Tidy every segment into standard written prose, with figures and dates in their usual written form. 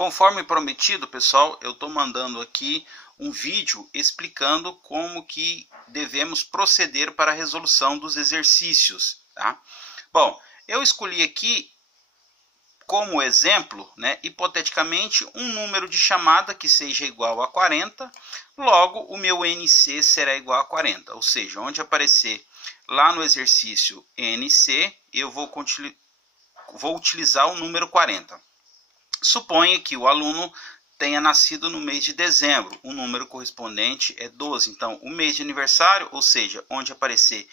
Conforme prometido, pessoal, eu estou mandando aqui um vídeo explicando como que devemos proceder para a resolução dos exercícios, tá? Bom, eu escolhi aqui como exemplo, né, hipoteticamente, um número de chamada que seja igual a 40, logo o meu NC será igual a 40, ou seja, onde aparecer lá no exercício NC, eu vou utilizar o número 40. Suponha que o aluno tenha nascido no mês de dezembro, o número correspondente é 12, então o mês de aniversário, ou seja, onde aparecer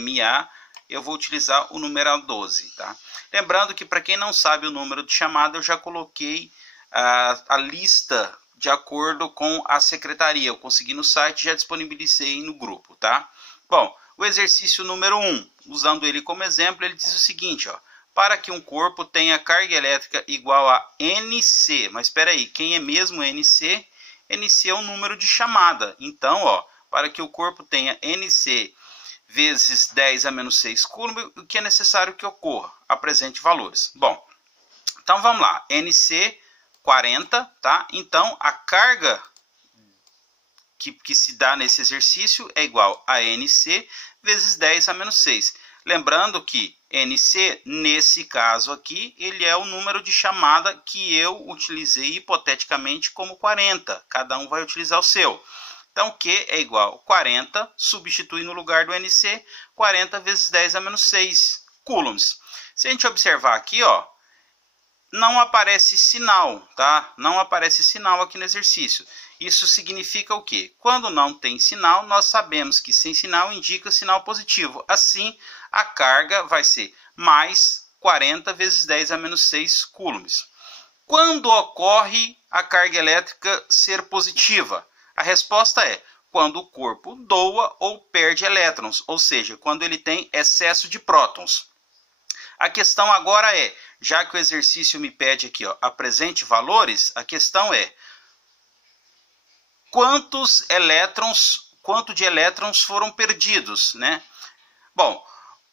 MA, eu vou utilizar o numeral 12, tá? Lembrando que para quem não sabe o número de chamada, eu já coloquei a lista de acordo com a secretaria, eu consegui no site, já disponibilizei no grupo, tá? Bom, o exercício número 1, usando ele como exemplo, ele diz o seguinte, ó: para que um corpo tenha carga elétrica igual a NC. Mas espera aí, quem é mesmo NC? NC é o número de chamada. Então, ó, para que o corpo tenha NC vezes 10 a menos 6 coulomb, o que é necessário que ocorra? Apresente valores. Bom, então vamos lá. NC 40, tá? Então, a carga que se dá nesse exercício é igual a NC vezes 10 a menos 6. Lembrando que NC, nesse caso aqui, ele é o número de chamada que eu utilizei hipoteticamente como 40. Cada um vai utilizar o seu. Então, Q é igual a 40, substitui no lugar do NC, 40 vezes 10 a menos 6 coulombs. Se a gente observar aqui, ó, não aparece sinal, tá? Não aparece sinal aqui no exercício. Isso significa o quê? Quando não tem sinal, nós sabemos que sem sinal indica sinal positivo. Assim, a carga vai ser mais 40 vezes 10 a menos 6 coulombs. Quando ocorre a carga elétrica ser positiva? A resposta é quando o corpo doa ou perde elétrons, ou seja, quando ele tem excesso de prótons. A questão agora é, já que o exercício me pede aqui, ó, apresente valores, a questão é quanto de elétrons foram perdidos, né? Bom,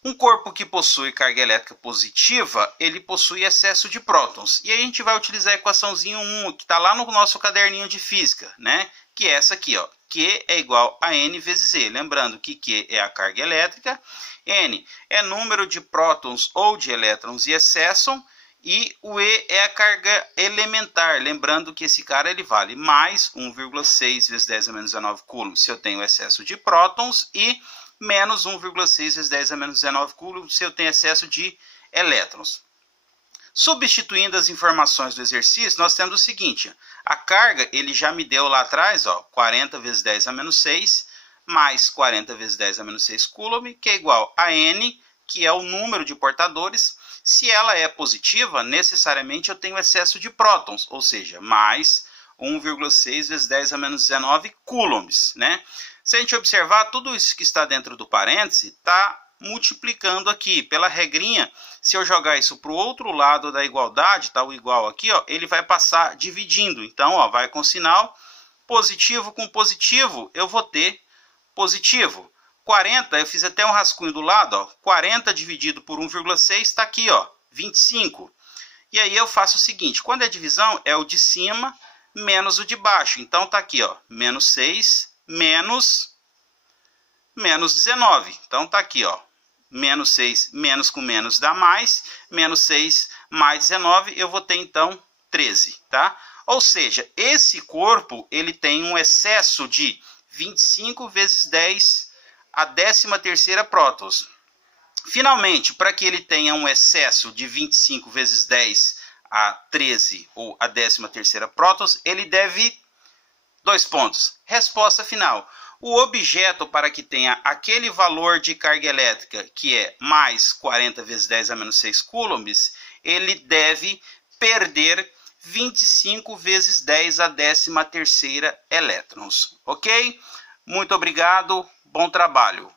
um corpo que possui carga elétrica positiva, ele possui excesso de prótons. E aí a gente vai utilizar a equaçãozinha 1, que está lá no nosso caderninho de física, né? Que é essa aqui, ó. Q é igual a N vezes E. Lembrando que Q é a carga elétrica, N é número de prótons ou de elétrons em excesso, e o E é a carga elementar. Lembrando que esse cara ele vale mais 1,6 vezes 10 a menos 19 coulombs se eu tenho excesso de prótons e menos 1,6 vezes 10 a menos 19 coulombs se eu tenho excesso de elétrons. Substituindo as informações do exercício, nós temos o seguinte: a carga ele já me deu lá atrás, ó, 40 vezes 10 a menos 6 mais 40 vezes 10 a menos 6 coulomb, que é igual a N, que é o número de portadores. Se ela é positiva, necessariamente eu tenho excesso de prótons, ou seja, mais 1,6 vezes 10 a menos 19 coulombs, né? Se a gente observar, tudo isso que está dentro do parêntese está multiplicando aqui. Pela regrinha, se eu jogar isso para o outro lado da igualdade, tá o igual aqui, ó, ele vai passar dividindo. Então, ó, vai com sinal positivo com positivo, eu vou ter positivo. 40, eu fiz até um rascunho do lado, ó, 40 dividido por 1,6 está aqui, ó, 25. E aí eu faço o seguinte, quando é divisão, é o de cima menos o de baixo. Então está aqui, ó, menos 6 menos 19. Então está aqui, ó, menos 6 menos com menos dá mais, menos 6 mais 19, eu vou ter então 13, tá? Ou seja, esse corpo ele tem um excesso de 25 vezes 10 a 13ª prótons. Finalmente, para que ele tenha um excesso de 25 vezes 10 a 13 ou a 13ª prótons, ele deve 2 pontos. Resposta final. O objeto, para que tenha aquele valor de carga elétrica, que é mais 40 vezes 10 a menos 6 coulombs, ele deve perder 25 vezes 10 a 13ª elétrons. Ok? Muito obrigado, bom trabalho.